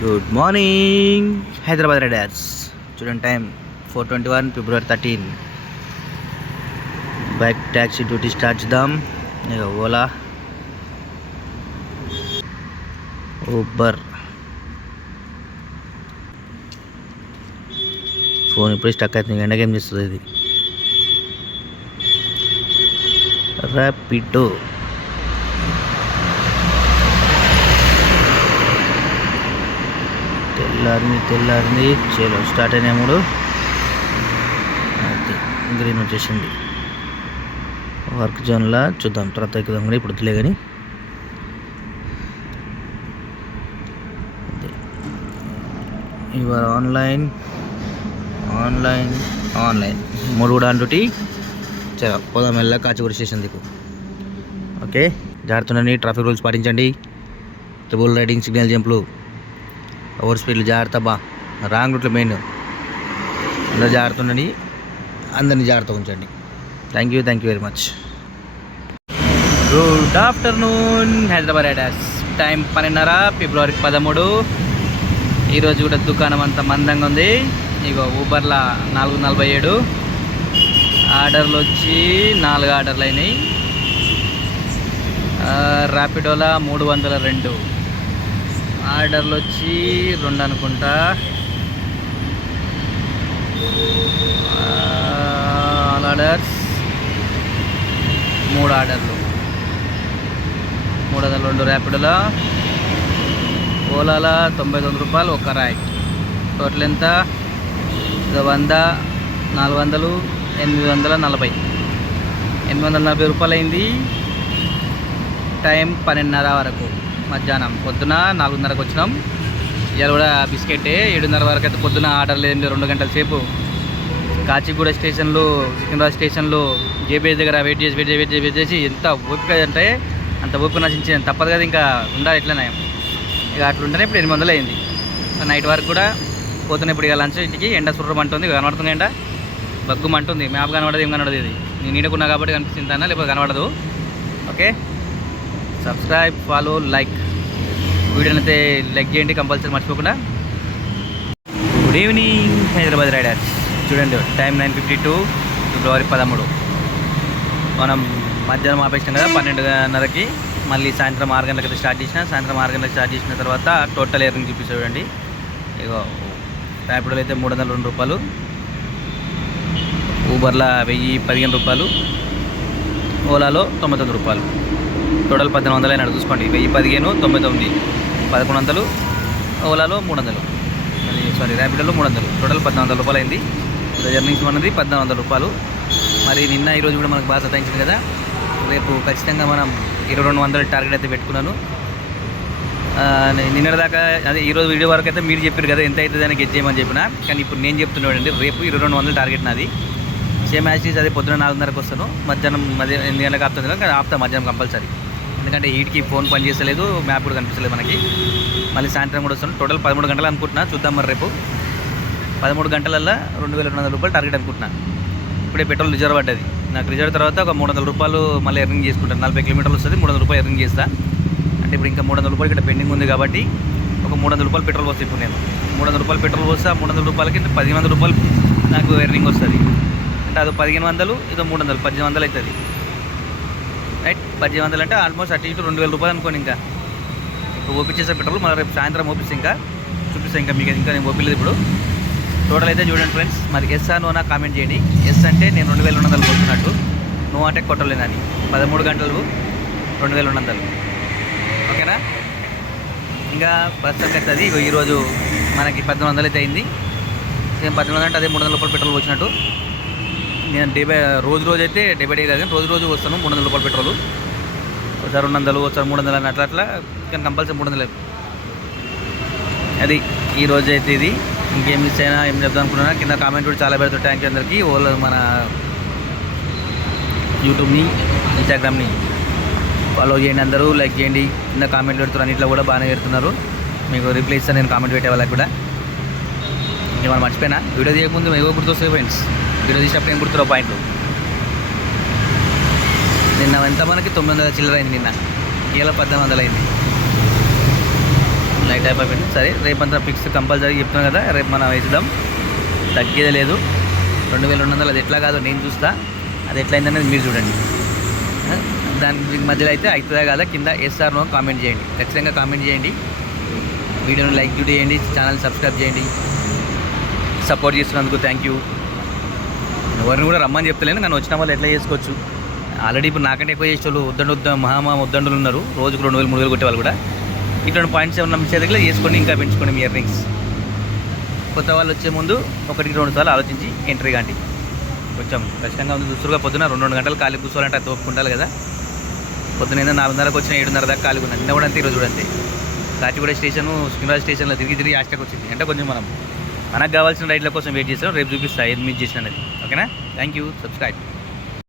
Good morning Hyderabad riders చూడండి time four twenty one February thirteen bike taxi duty start చేద్దాం ఇక Ola Uber phone ఇప్పుడు stuck అవుతుంది ఎండకేం చేస్తుంది ఇది? ర్యాపిడో తెల్లారింది తెల్లారింది. చేలో స్టార్ట్ అయినాయి మూడు. గ్రీన్ వచ్చేసింది. వర్క్ జోన్లా చూద్దాం. తర్వాత ఎక్కుదాం కానీ ఇప్పుడు వద్దులే కానీ. ఇవాళ ఆన్లైన్ ఆన్లైన్ ఆన్లైన్. మూడు కూడా అంటుటి చలో పోదాం మెల్ల కాచిగూడ స్టేషన్ దిక్కు ఓకే. జాగ్రత్త ట్రాఫిక్ రూల్స్ పాటించండి. ట్రిబుల్ రైడింగ్ సిగ్నల్ జంప్లు. ఓవర్ స్పీడ్లు జాగ్రత్త బా. రాంగ్ రూట్లో మెయిన్. అందరు జాగ్రత్త ఉండండి. అందరినీ జాగ్రత్త ఉంచండి. Thank you thank you very much good afternoon Hyderabad riders. Time పన్నెండున్నర ఫిబ్రవరి పదమూడు. ఈరోజు కూడా దుకాణం అంతా మందంగా ఉంది. ఇగో ఊబర్లా నాలుగు నలభై ఏడు. ఆర్డర్లు వచ్చి నాలుగు ఆర్డర్లు అయినాయి. రాపిడోలా ర్యాపిడోలా మూడు వందల రెండు. ఆర్డర్లు వచ్చి రెండు అనుకుంటా. All orders. మూడు ఆర్డర్లు. మూడు వందల రెండు ర్యాపిడోలో. ఓలాల తొంభై తొమ్మిది రూపాయలు ఒక రైడ్ టోటల్ ఎంత? వంద నాలుగు వందలు ఎనిమిది వందల నలభై. ఎనిమిది వందల నలభై రూపాయలు అయింది టైం పన్నెండున్నర వరకు. మధ్యాహ్నం పొద్దున నాలుగున్నరకు వచ్చినాం. ఇవాళ కూడా బిస్కెట్ ఏడున్నర వరకు అయితే పొద్దున ఆర్డర్ లేదండి రెండు గంటల సేపు. కాచిగూడ స్టేషన్లో సికింద్రాబాద్ స్టేషన్లో జేబీఎస్ దగ్గర వెయిట్ చేసి వెయిట్ చేసి వెయిట్ చేసి వెయిట్ చేసి ఎంత ఓపిక అంటే అంత ఓపిక నశించింది. తప్పదు కదా ఇంకా ఉండాలి ఎట్లనే ఇక అట్లుంటేనే ఇప్పుడు ఎనిమిది వందలు అయింది. నైట్ వరకు కూడా పోతున్న ఇప్పుడు ఇక లంచ్ ఇంటికి ఎండ సుర్రం అంటుంది కనబడుతుంది ఎండ. బగ్గుమంటుంది. మ్యాప్ కనబడదు ఏం కనబడదు ఇది. నేను నీడకున్నా కాబట్టి కనిపిస్తుంది అన్న లేకపోతే కనబడదు. ఓకే? సబ్స్క్రైబ్ ఫాలో లైక్ వీడియోని అయితే లైక్ చేయండి కంపల్సరీ మర్చిపోకుండా. గుడ్ ఈవినింగ్ హైదరాబాద్ రైడర్స్ చూడండి time nine fifty two February పదమూడు. మనం మధ్యాహ్నం ఆపేసినాం కదా పన్నెండున్నరకి. మళ్ళీ సాయంత్రం ఆరు గంటలకి స్టార్ట్ చేసిన. సాయంత్రం ఆరు గంటలకు స్టార్ట్ చేసిన తర్వాత టోటల్ ఎర్నింగ్ చూపిస్తా చూడండి. ఇగో ర్యాపిడోలో అయితే మూడు వందల రెండు రూపాయలు. ఊబర్లో వెయ్యి పదిహేను రూపాయలు. ఓలాలో తొంభై తొమ్మిది రూపాయలు. టోటల్ పద్దెనిమిది వందలు అయినాడు చూసుకోండి. వెయ్యి పదిహేను తొంభై తొమ్మిది. పదకొండు వందలు ఓలాలో మూడు వందలు. సారీ ర్యాపిడోలో మూడు వందలు. టోటల్ పద్నాలుగు వందల రూపాయలు అయింది. జర్నీస్ మనది పద్నాలుగు వందల రూపాయలు. మరి నిన్న ఈరోజు కూడా మనకు బాగా సతాయించింది కదా. రేపు ఖచ్చితంగా మనం ఇరవై రెండు వందల టార్గెట్ అయితే పెట్టుకున్నాను. నిన్న దాకా అదే ఈరోజు వీడియో వరకు అయితే మీరు చెప్పారు కదా ఎంత అవుతుంది అని గెట్ చేయమని చెప్పిన. కానీ ఇప్పుడు నేను చెప్తున్నాడు రేపు ఇరవై రెండు వందల టార్గెట్ నాది. సేమ్ యాజ్ అదే పొద్దున నాలుగున్నరకు వస్తాను. మధ్యాహ్నం మధ్య ఎనిమిది గంటలకు ఆపుతుంది కానీ ఆపుతా మధ్యాహ్నం కంపల్సరీ. ఎందుకంటే హీట్కి ఫోన్ పని చేస్తలేదు మ్యాప్ కూడా కనిపించలేదు మనకి. మళ్ళీ సాయంత్రం కూడా వస్తాను. టోటల్ పదమూడు గంటలు అనుకుంటున్నా. చూద్దాం మరి రేపు. పదమూడు గంటలల్లో రెండు వేల రెండు వందల రూపాయలు టార్గెట్ అనుకుంటున్నా. ఇప్పుడే పెట్రోల్ రిజర్వ్ పడ్డది. నాకు రిజర్వ్ తర్వాత ఒక మూడు వందల రూపాయలు మళ్ళీ ఎర్నింగ్ చేసుకుంటాను. నలభై కిలోమీటర్లు వస్తుంది మూడు వందల రూపాయలు ఎర్నింగ్ చేస్తా. అంటే ఇప్పుడు ఇంకా మూడు వందల రూపాయలు ఇక్కడ పెండింగ్ ఉంది కాబట్టి ఒక మూడు వందల రూపాయలు పెట్రోల్ పోస్తాను ఇప్పుడు నేను. మూడు వందల రూపాయలు పెట్రోల్ పోస్తే ఆ మూడు వందల రూపాయలకి పది వందల రూపాయలు నాకు ఎర్నింగ్ వస్తుంది. అంటే అది పదిహేను వందలు ఇదో మూడు వందలు పద్దెనిమిది వందలు అవుతుంది. రైట్ పద్దెనిమిది వందలు అంటే ఆల్మోస్ట్ అటు ఇటు రెండు వేల రూపాయలు అనుకోండి ఇంకా. ఇప్పుడు ఓపించేసే పెట్రోల్ మళ్ళీ రేపు సాయంత్రం ఓపిస్ ఇంకా. చూపిస్తాను ఇంకా మీకు ఇంకా నేను ఓపిలేదు ఇప్పుడు. టోటల్ అయితే చూడండి ఫ్రెండ్స్ మరి ఎస్ ఆ నోనా కామెంట్ చేయండి. ఎస్ అంటే నేను రెండు వేల రెండు వందలు కొడుతున్నట్టు. నో అంటే కొట్టలేనని పదమూడు గంటలు రెండు వేల రెండు వందలు. ఓకేనా ఇంకా ప్రస్తుతానికి అయితే అది ఈరోజు మనకి పద్దెనిమిది వందలు అయితే అయింది. సేమ్ పద్దెనిమిది వందలు అంటే అదే మూడు వందల రూపాయలు పెట్రోల్ వచ్చినట్టు నేను డెబై రోజు రోజు అయితే డెబై డే కాదు కానీ రోజు రోజు వస్తాను మూడు వందల రూపాయలు పెట్రోలు. ఒకసారి రెండు వందలు ఒకసారి మూడు వందలు అని అట్లా అట్లా కానీ కంపల్సరీ మూడు వందలు. అది ఈ రోజు అయితే ఇది. ఇంకేం మిస్ అయినా ఏం చెప్దాం అనుకున్నా కింద కామెంట్ కూడా చాలా పెడతారు థ్యాంక్ యూ అందరికీ. ఓల్ మన యూట్యూబ్ని ఇన్స్టాగ్రామ్ని ఫాలో చేయండి అందరూ లైక్ చేయండి. కింద కామెంట్ పెడుతున్నారు అన్నింటిలో కూడా బాగానే పెడుతున్నారు. మీకు రిప్లై ఇస్తాను నేను కామెంట్ పెట్టే వాళ్ళకి కూడా. ఇంకేమైనా మర్చిపోయినా. వీడియో తీయకముందు మీకు గుర్తొస్తాయి ఫ్రెండ్స్ వీడియో తీసినప్పుడు ఏం గుర్తురావు పాయింట్లు? నిన్న ఎంత మనకి? తొమ్మిది వందల చిల్లర అయింది నిన్న. ఇలా పద్దెనిమిది వందలు అయింది. నైట్ అయిపోయింది. సరే రేపంతా ఫిక్స్ కంపల్సరీ చెప్తున్నాను కదా రేపు మనం వేద్దాం తగ్గేది లేదు. రెండు వేల రెండు వందలు అది ఎట్లా కాదు నేను చూస్తా. అది ఎట్లా అయిందనేది మీరు చూడండి. దానికి దాని మధ్యలో అయితే అవుతుందా కదా? కింద ఎస్ఆర్ నో కామెంట్ చేయండి. ఖచ్చితంగా కామెంట్ చేయండి. వీడియోని లైక్ చేయండి ఛానల్ సబ్స్క్రైబ్ చేయండి. సపోర్ట్ చేస్తున్నందుకు థ్యాంక్ యూ ఎవరిని కూడా రమ్మని చెప్తలేను కానీ వచ్చిన వాళ్ళు ఎట్లా చేసుకోవచ్చు? ఆల్రెడీ ఇప్పుడు నాకంటే ఎక్కువ చేసే వాళ్ళు వద్దండు వద్ద మహామా వద్దండులు ఉన్నారు. రోజుకు రెండు వేలు మూడు వేలు కొట్టే వాళ్ళు కూడా ఇటువంటి పాయింట్స్ ఏమన్నా మీ చేతిలో చేసుకోండి ఇంకా పెంచుకోండి మీ ఇయర్రింగ్స్ కొత్త వాళ్ళు వచ్చే ముందు ఒకటికి రెండు సార్లు ఆలోచించి ఎంట్రీ కాండి. కొంచెం ఖచ్చితంగా ఉంది. దుస్తుగా పొద్దున రెండు రెండు గంటలు ఖాళీ కూర్చోవాలంటే అది తోపుకు కదా. పొద్దున ఏదో నాలుగున్నరకు వచ్చిన ఏడున్నర దాకా ఖాళీ ఉన్నాను నిన్న కూడా అంతే ఈరోజు కూడా అంతే. కాచిగూడ స్టేషన్ సికింద్రాబాద్ స్టేషన్లో తిరిగి తిరిగి ఆస్టకు వచ్చింది. అంటే కొంచెం మనం మనకు కావాల్సిన రైడ్ల కోసం వెయిట్ చేస్తాం. రేపు చూపిస్తా ఏది మిస్ చేసిన అనేది. ఓకేనా? Thank you subscribe